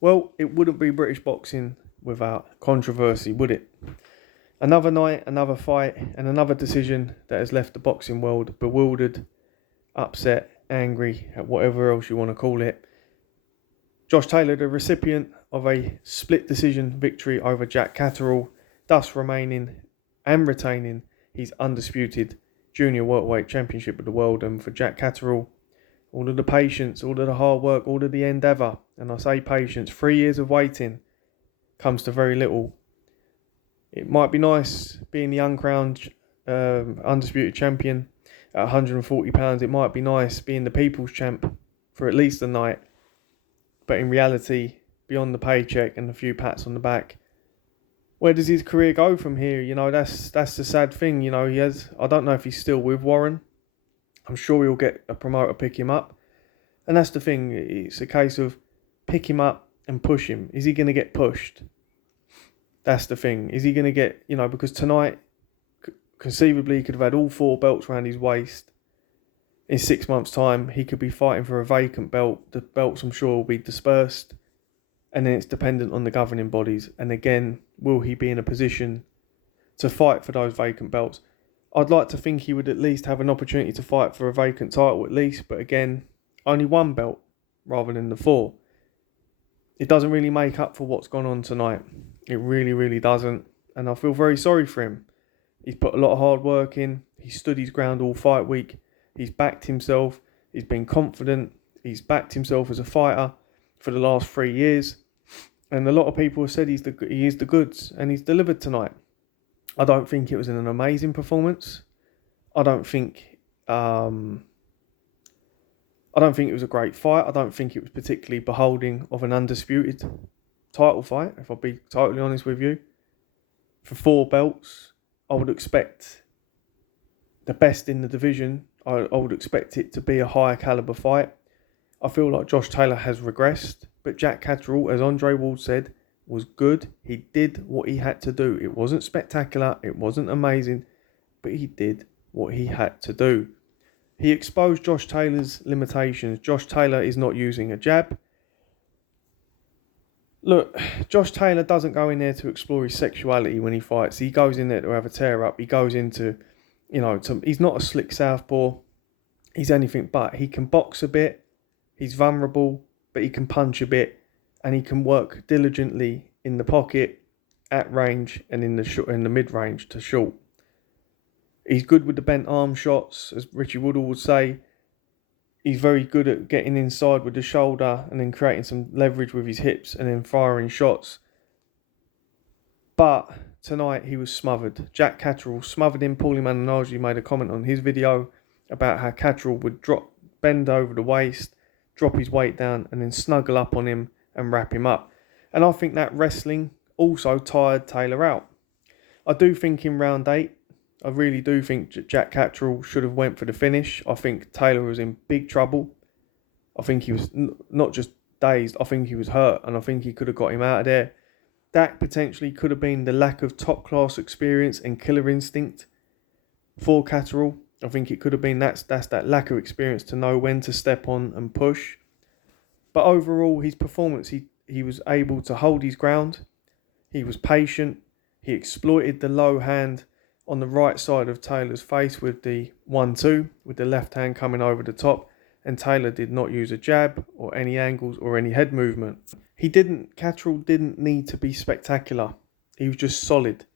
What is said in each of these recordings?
Well, it wouldn't be British boxing without controversy, would it? Another night, another fight, and another decision that has left the boxing world bewildered, upset, angry, at whatever else you want to call it. Josh Taylor, the recipient of a split decision victory over Jack Catterall, thus remaining and retaining his undisputed junior welterweight championship of the world. And for Jack Catterall, all of the patience, all of the hard work, all of the endeavour, and I say patience, 3 years of waiting comes to very little. It might be nice being the uncrowned undisputed champion at £140. It might be nice being the people's champ for at least a night. But in reality, beyond the paycheck and a few pats on the back, where does his career go from here? You know, that's the sad thing. You know, I don't know if he's still with Warren. I'm sure he'll get a promoter pick him up. And that's the thing. It's a case of pick him up and push him. Is he going to get pushed? That's the thing. Is he going to get, because tonight, conceivably, he could have had all 4 belts around his waist. In 6 months' time, he could be fighting for a vacant belt. The belts, I'm sure, will be dispersed. And then it's dependent on the governing bodies. And again, will he be in a position to fight for those vacant belts? I'd like to think he would at least have an opportunity to fight for a vacant title at least. But again, only 1 belt rather than the 4. It doesn't really make up for what's gone on tonight. It really, really doesn't. And I feel very sorry for him. He's put a lot of hard work in. He stood his ground all fight week. He's backed himself. He's been confident. He's backed himself as a fighter for the last 3 years. And a lot of people have said he is the goods. And he's delivered tonight. I don't think it was an amazing performance. I don't think it was a great fight. I don't think it was particularly beholding of an undisputed title fight, if I'll be totally honest with you. For 4 belts, I would expect the best in the division. I would expect it to be a higher caliber fight. I feel like Josh Taylor has regressed, but Jack Catterall, as Andre Ward said, was good. He did what he had to do. It wasn't spectacular, it wasn't amazing, but he did what he had to do. He exposed Josh Taylor's limitations. Josh Taylor is not using a jab. Look, Josh Taylor doesn't go in there to explore his sexuality when he fights. He goes in there to have a tear up. He goes into, he's not a slick southpaw. He's anything but. He can box a bit. He's vulnerable, but he can punch a bit. And he can work diligently in the pocket, at range, and in the mid-range to short. He's good with the bent arm shots, as Richie Woodall would say. He's very good at getting inside with the shoulder and then creating some leverage with his hips and then firing shots. But tonight he was smothered. Jack Catterall smothered him. Paulie Malignaggi made a comment on his video about how Catterall would bend over the waist, drop his weight down and then snuggle up on him and wrap him up. And I think that wrestling also tired Taylor out. I do think in round 8, I really do think Jack Catterall should have went for the finish. I think Taylor was in big trouble. I think he was not just dazed, I think he was hurt, and I think he could have got him out of there. That potentially could have been the lack of top-class experience and killer instinct for Catterall. I think it could have been that's that lack of experience to know when to step on and push. But overall, his performance, he was able to hold his ground. He was patient. He exploited the low hand on the right side of Taylor's face with the 1-2, with the left hand coming over the top, and Taylor did not use a jab or any angles or any head movement. Catterall didn't need to be spectacular. He was just solid.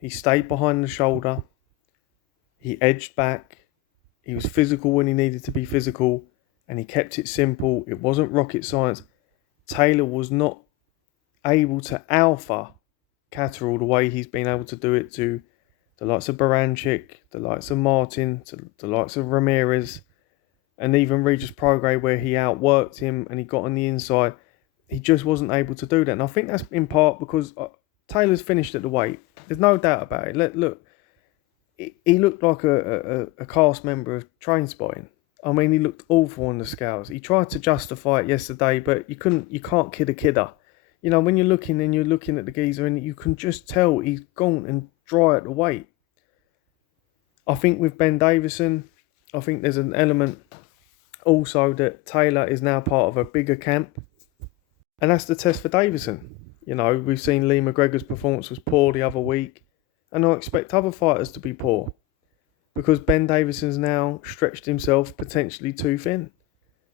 He stayed behind the shoulder. He edged back. He was physical when he needed to be physical, and he kept it simple. It wasn't rocket science. Taylor was not able to alpha Catterall the way he's been able to do it to the likes of Baranchik, the likes of Martin, to the likes of Ramirez, and even Regis Prograis, where he outworked him and he got on the inside. He just wasn't able to do that. And I think that's in part because Taylor's finished at the weight. There's no doubt about it. Look, he looked like a cast member of Trainspotting. I mean, he looked awful on the scales. He tried to justify it yesterday, but you can't kid a kidder. When you're looking at the geezer, and you can just tell he's gaunt and dry at the weight. I think with Ben Davison, I think there's an element also that Taylor is now part of a bigger camp. And that's the test for Davison. You know, we've seen Lee McGregor's performance was poor the other week, and I expect other fighters to be poor because Ben Davison's now stretched himself potentially too thin,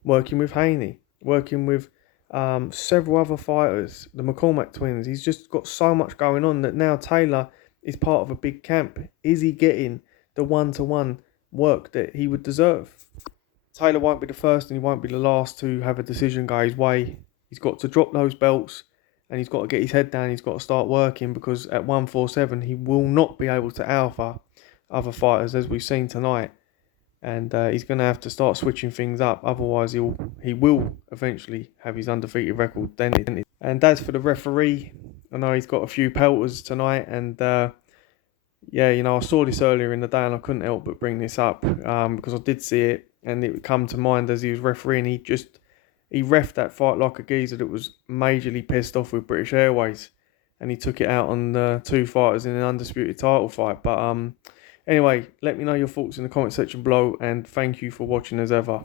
working with Haney, working with several other fighters, the McCormack twins. He's just got so much going on that now Taylor is part of a big camp. Is he getting the one-to-one work that he would deserve? Taylor won't be the first and he won't be the last to have a decision go his way. He's got to drop those belts and he's got to get his head down. He's got to start working because at 147 he will not be able to alpha other fighters as we've seen tonight. And he's going to have to start switching things up. Otherwise, he will eventually have his undefeated record dented. And as for the referee, I know he's got a few pelters tonight. And yeah, you know, I saw this earlier in the day and I couldn't help but bring this up because I did see it. And it would come to mind as he was refereeing. He reffed that fight like a geezer that was majorly pissed off with British Airways. And he took it out on the two fighters in an undisputed title fight. But anyway, let me know your thoughts in the comment section below and thank you for watching as ever.